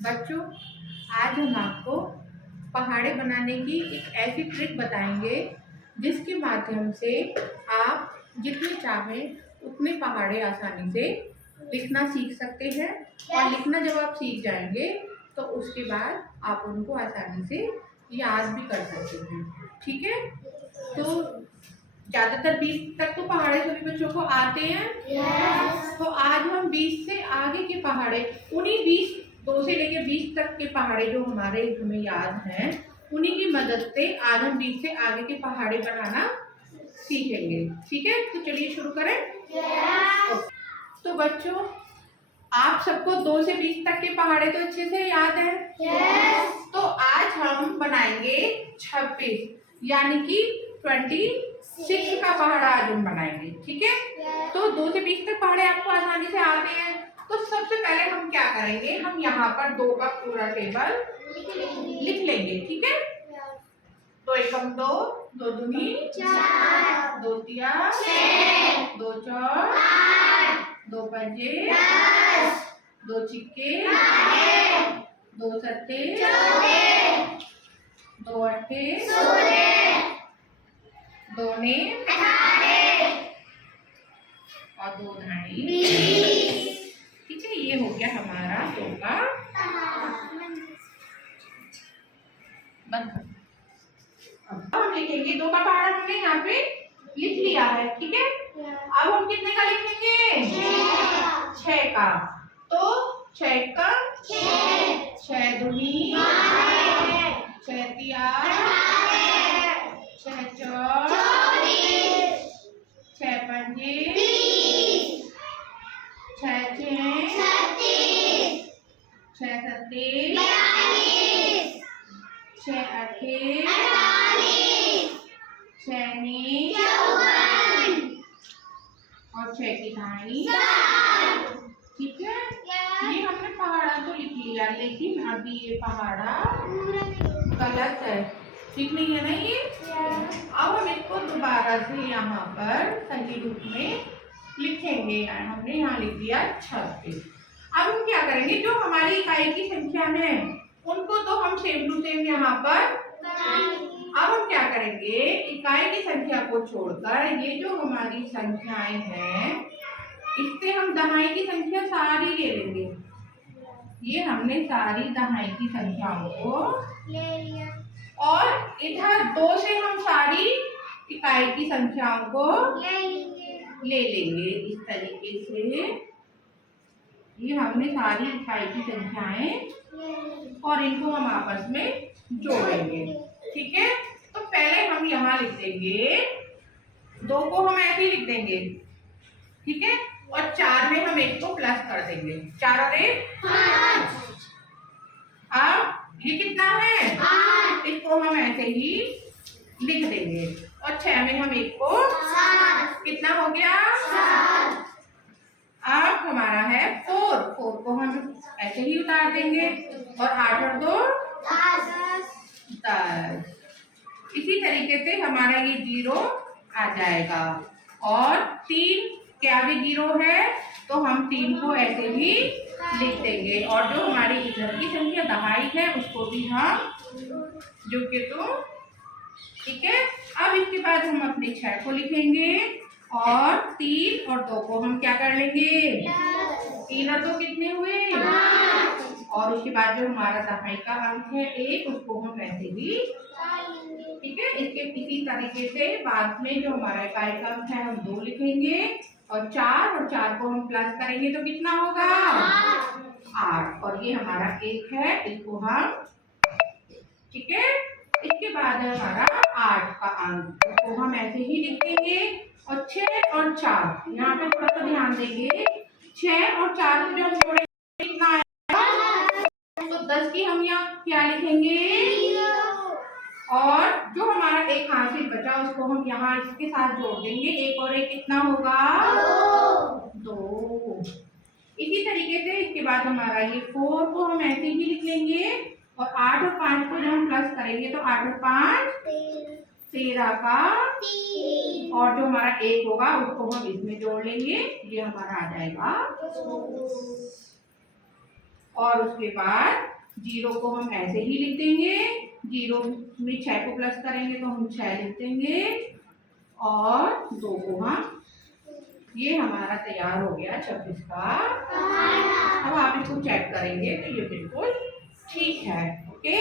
बच्चों, आज हम आपको पहाड़े बनाने की एक ऐसी ट्रिक बताएंगे जिसके माध्यम से आप जितने चाहें उतने पहाड़े आसानी से लिखना सीख सकते हैं। और लिखना जब आप सीख जाएंगे तो उसके बाद आप उनको आसानी से याद भी कर सकते हैं। ठीक है, तो ज्यादातर 20 तक तो पहाड़े सभी बच्चों को आते हैं। तो आज हम 20 से आगे के पहाड़े, उन्हीं 20 2 से लेकर 20 तक के पहाड़े जो हमें याद हैं, उन्हीं की मदद से आज हम 20 से आगे के पहाड़े बनाना सीखेंगे। ठीक है, तो चलिए शुरू करें। तो बच्चों, आप सबको 2 से 20 तक के पहाड़े तो अच्छे से याद है। तो आज हम बनाएंगे 26 यानी कि 26 का पहाड़ा आज हम बनाएंगे। ठीक है, तो 2 से 20 तक पहाड़े आपको आसानी से आते हैं। तो सबसे पहले हम क्या करेंगे, हम यहाँ पर 2 का पूरा टेबल लिख लेंगे। ठीक है, तो 1 2, 2 दूनी 4, 2 तिया 6, 2 चौक 8, 2 पंजे 10, 2 छिक्के 2 सत्ते 2 अट्ठे 2 ने 18 और 2 धानी 20। ठीक है, ये हो गया हमारा 2 का बंद। अब हम लिखेंगे 2 का पहाड़ा हमने यहाँ पे लिख लिया है। ठीक है, अब हम कितने का लिखेंगे? 6 का। तो 6 का 6 दूनी 6 तिया 6 चौक 6 पंजे 6 छः 6 सत्ते 6 अट्ठे 6 ने और 6 की धानी। ठीक है, ये हमने पहाड़ा तो लिख लिया, लेकिन अभी ये पहाड़ा गलत है, ठीक नहीं है ना ये। अब हम इसको दोबारा से यहाँ पर सही रूप में लिखेंगे। हमने यहाँ लिख दिया 26। अब हम क्या करेंगे, जो हमारी इकाई की संख्या है उनको तो हम सेम टू सेम यहाँ पर। अब हम क्या करेंगे, इकाई की संख्या को छोड़कर ये जो हमारी संख्याएं हैं इससे हम दहाई की संख्या सारी ले लेंगे। ये हमने सारी दहाई की संख्याओं को ले लिया और इधर 2 से हम सारी इकाई की संख्याओं को ले लेंगे। इस तरीके से ये हमने सारी इकाई की संख्याएं और इनको हम आपस में जोड़ेंगे। ठीक है, तो पहले हम यहाँ लिख देंगे 2 को हम ऐसे ही लिख देंगे। ठीक है, और 4 में हम 1 को प्लस कर देंगे। 4 और 1 5। अब ये कितना है 8, इसको हम ऐसे ही लिख देंगे। और 6 में हम 1 को 7, कितना हो गया 7। अब हमारा है 4 को हम ऐसे ही उतार देंगे। और 8 और 2 10। इसी तरीके से हमारा ये 0 आ जाएगा। और 3 क्या भी 0 है तो हम 3 को ऐसे ही लिख देंगे। और जो हमारी इधर की संख्या दहाई है उसको भी हम जो कि तो। ठीक है, अब इसके बाद हम अपने 6 को लिखेंगे और 3 और 2 को हम क्या कर लेंगे, 3 और 2 कितने हुए 5। और उसके बाद जो हमारा दहाई का अंक है 1 उसको हम ऐसे ही। ठीक है, इसके इसी तरीके से बाद में जो हमारा इकाई का अंक है हम 2 लिखेंगे और 4 को हम प्लस करेंगे तो कितना होगा 8। और ये हमारा 1 है, इसको हम। ठीक है, इसके बाद है हमारा 8 का अंक, इसको हम ऐसे ही लिखेंगे। और 6 और 4 यहाँ पे थोड़ा सा ध्यान देंगे। 6 और 4 को जब जोड़ेंगे कितना आएगा, तो 10 की हम यहाँ क्या लिखेंगे। और जो हमारा 1 हासिल बचा उसको हम यहाँ इसके साथ जोड़ देंगे। 1 और 1 कितना होगा 2। इसी तरीके से इसके बाद हमारा ये 4 को हम ऐसे ही लिख लेंगे। और 8 और 5 को जब हम प्लस करेंगे तो 8 और 5 13 का 3। और जो हमारा 1 होगा उसको हम इसमें जोड़ लेंगे, ये हमारा आ जाएगा। और उसके बाद 0 को हम ऐसे ही लिख देंगे, 0 में 6 को प्लस करेंगे तो हम 6 लिख देंगे और 2 को हम, ये हमारा तैयार हो गया 26 का। अब आप इसको चेक करेंगे तो ये बिल्कुल ठीक है। ओके।